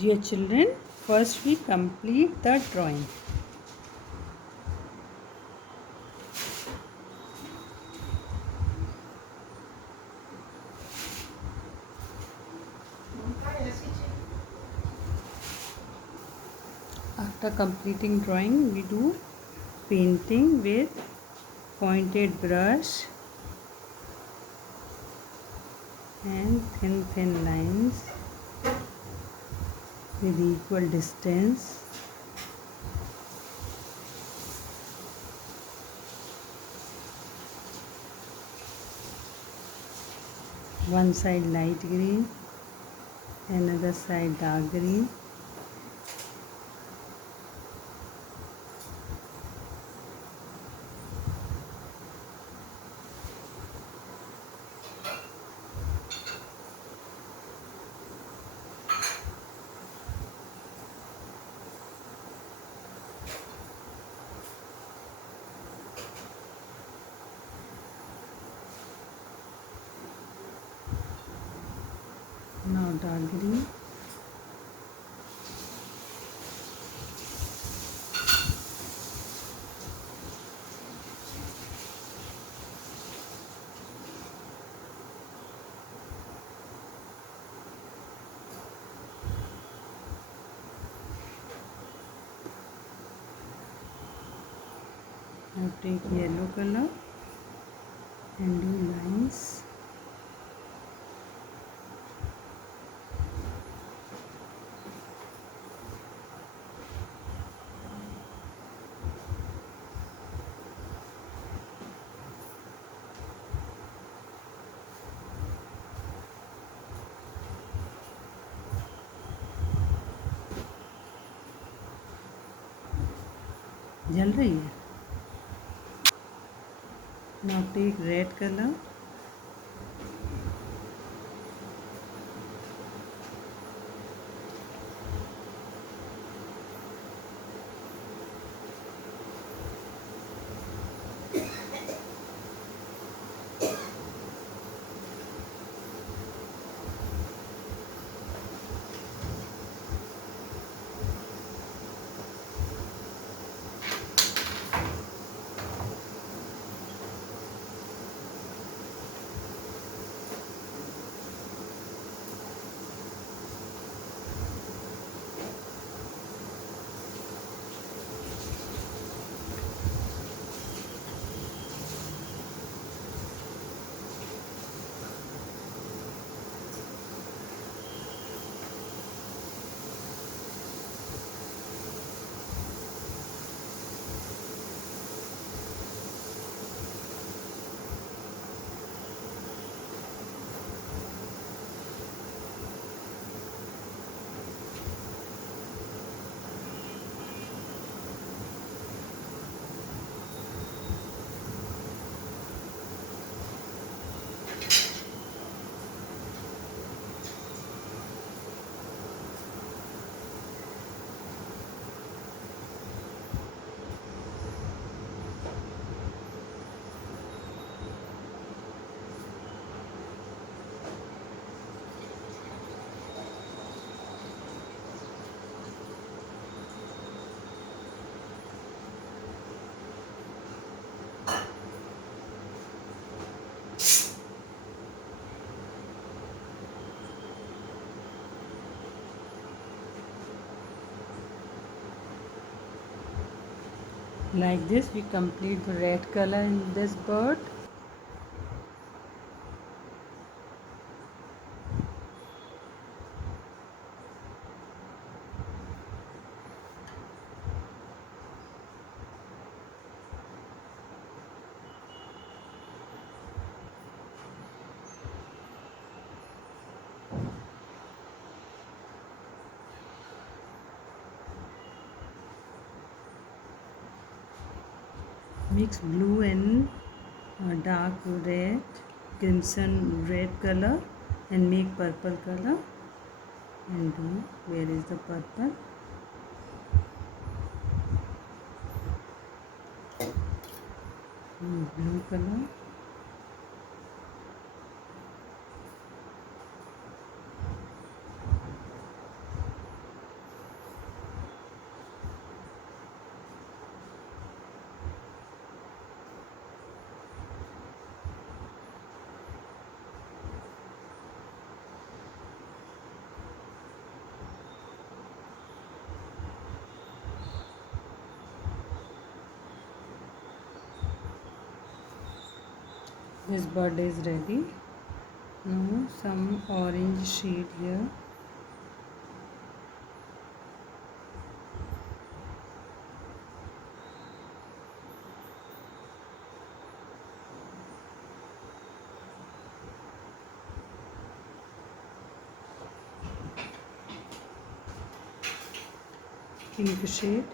Dear children, first we complete the drawing. After completing drawing, we do painting with pointed brush and thin lines with equal distance. One side light green, another side dark green. Now dark green. Now take yellow color and do lines. जल रही है. Now take red color. Like this we complete the red color in this bird. Mix blue and dark red, crimson red color and make purple color and do where is the purple. Blue color. His bird is ready. Now some orange sheet here. Pink shade.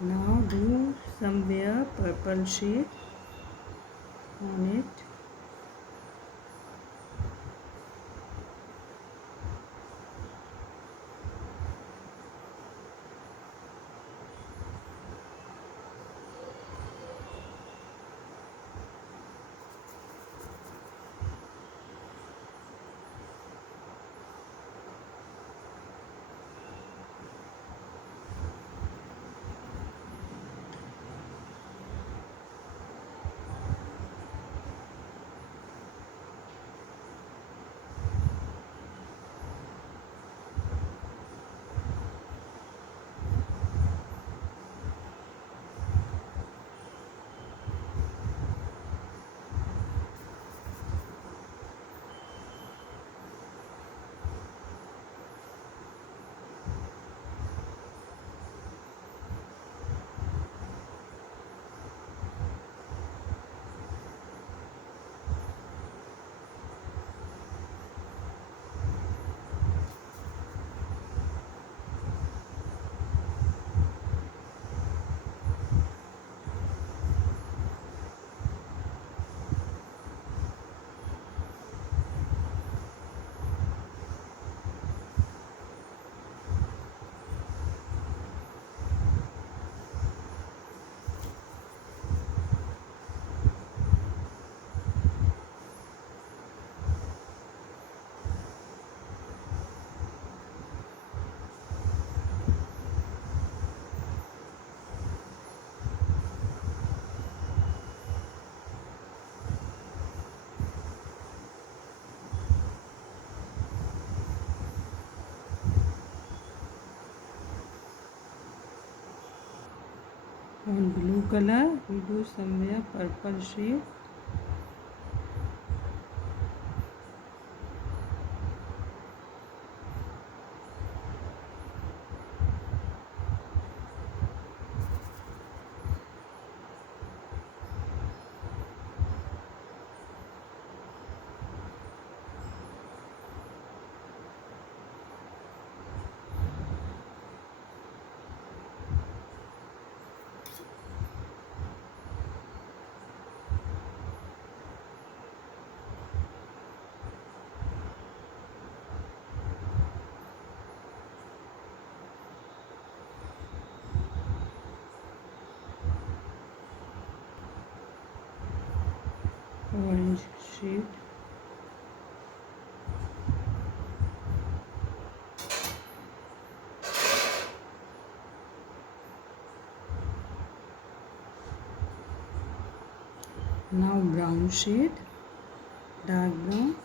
Now do somewhere purple shade on it. On blue color we do somewhere purple shade. Orange shade. Now brown shade, dark brown.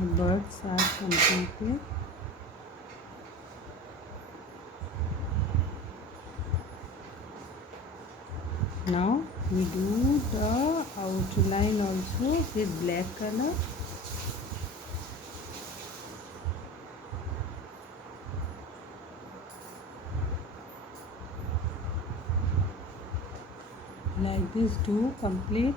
The birds are completed. Now we do the outline also with black color. Like this, do complete